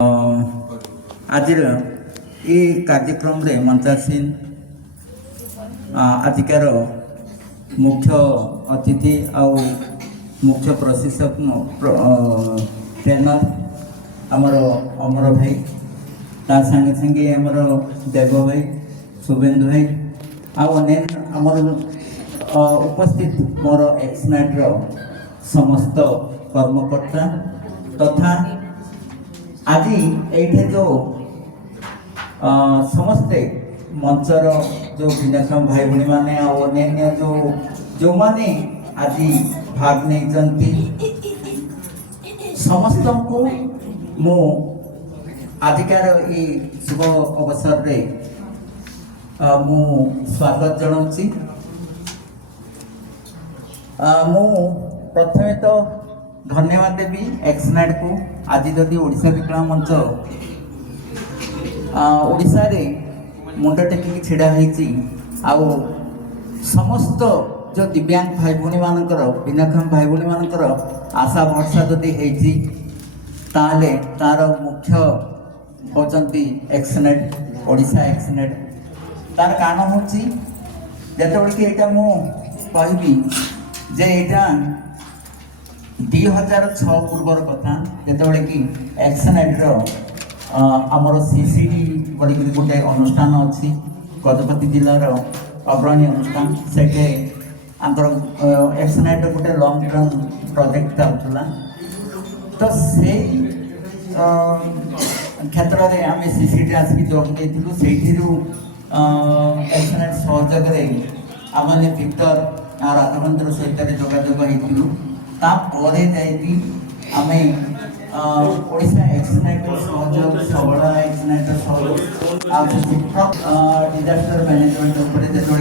आज ये कार्यक्रम रे मंचासीन आजिकार मुख्य अतिथि आउ मुख्य प्रशिक्षक ट्रेनर आमर अमर भाई ता संगे संगे आमर देव भाई शुभेन्दु भाई आमर उपस्थित मोर एक्सनाइट समस्त कर्मकर्ता तथा आज ये जो समस्ते मंचर जो भिन्नक्षम भाई भनी मैंने अन्य जो माने आज भाग नहीं समस्त को मु आजिकार ये शुभ अवसर रे मु स्वागत जनाऊँगी। मु प्रथमे तो धन्यवाद देवी एक्सनाइट को आज जदि ओडिशा विकलांग मंच ओडिशा रे मुंड टेकिक छिड़ा होती आउ समस्त जो दिव्यांग भाई भूणी मानकर भिन्नक्षम भाई भूणी मानकर आशा भरसा जदि होती ताले तार मुख्य होचंती एक्सनेट ओडिशा एक्सनेट तार कारण होची जेतबेले कि एटा मु कहबी जे एटा 2006 पूर्वर कथा जेतबेले कि एक्सनेट रो आमर सीसीडी बड़ी गोटे अनुष्ठान अच्छी गजपति जिलार अग्रणी अनुष्ठान से एक्सनाइट गोटे लंग टर्म प्रोजेक्ट चलूला तो से क्षेत्र में आम सीसीडी आसिक जोग देलु से एक्सनाइट सहयोग आम भीतर राघवेंद्र सहित जोगाजोग होती तापर जाइए आम ओडिशा एक्सनाइट सहयोग सबला एक्सनाइट सहयोग डिजास्टर मैनेजमेंट जो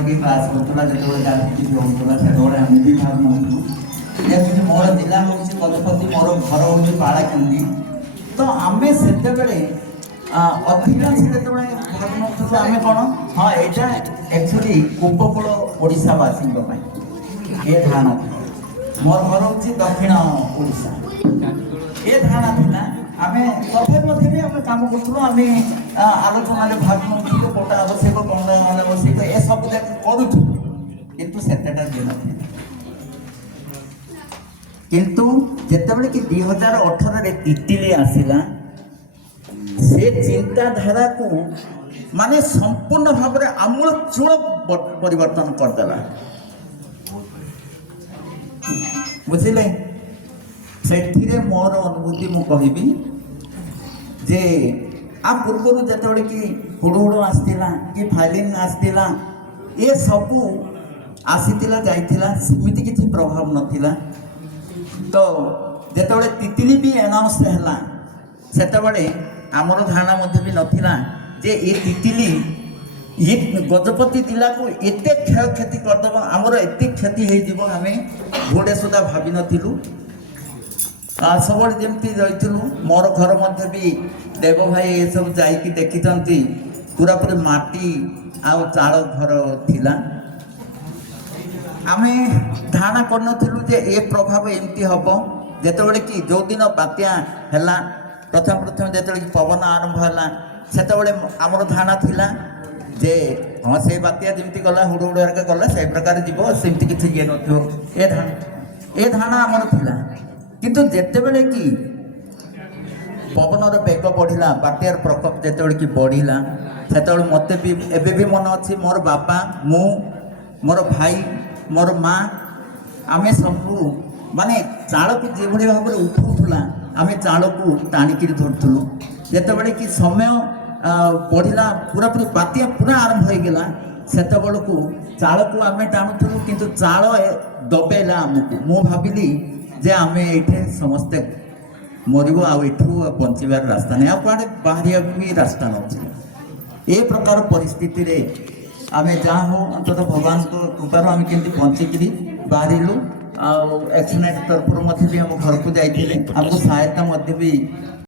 क्लास होता जो राजनीति होता से आम भी भाग नौ जमी मोर जिला हूँ गजपति मोर घर हूँ पाड़ाकंदी तो आम से अधिकांश जो भाग नौ आम कौन हाँ यहाँ एक्चुअली उपकूल ओडिशावासी ये धारणा था मोर घर हूँ दक्षिण ओडिशा ये धारणा था आम तथा भी आम कम करूँ आम आलोचन भाग नौ कोटा आवश्यक कौन आवश्यक ये सब करूँ किंतु सेटा दिन किंतु जितेबाला कि 2018 तितिली आसला से चिंताधारा को माने संपूर्ण भाव में आमूलचूल परिवर्तन करदेला बुझिले से मोर अनुभूति मु कहबी जे आ पूर्व जितेबाला कि हुड़हुड़ आसला कि फाइलिंग आसला ये सबू आसीला जाइला सेमिति किसी प्रभाव नथिला तो जितेबाला तितिली भी अनाउंस है सेतबे आमर धारणा भी नथिला जे ये तितिली ये गजपति जिला को एते क्षय क्षति करदेव आमर एत क्षति हो आम घोड़े सुधा भावी नथिलु सब जमी रही मोर घर मध्य भी देव भाई ये सब जा देखी पूरा पूरी माटी आउ चाल घर थिला आम धारणा करूँ जे ये प्रभाव एमती हम जितेबाला कि जो दिन बात्या है प्रथम प्रथम जो पवन आरंभ है से आमर धारणा थिला जे हाँ से बात्या जमी गला हुड़हुड़ गला से प्रकार जीव सेमती किसी ये ये धारणा आमर थिला किंतु जितेबाला कि पवनर बेग बढ़ला बात्यार प्रकोप जितेबाला कि बढ़ला से मत भी एबे भी मन अच्छी मोर बापा मु मोर भाई मोर माँ आमे सबू माने चाल को जो भाव में उठाऊला आम चाल को टाणिकी धरुलु जितेबाला कि समय बढ़ला पूरा पूरी बात्या पूरा आरंभ हो गला से चाल को आम टाणुलु किंतु चाल दबेला आमको मु भाविली जे आम ये समस्ते मरबू आठू बचार रास्ता नहीं आड़े बाहर भी रास्ता नए ये प्रकार परिस्थिति रे आम जहाँ हो अंततः भगवान को कृपार आम केमती बचिकी बाहर एक्सनाइट तरफ भी आम घर को जाइए आमको सहायता भी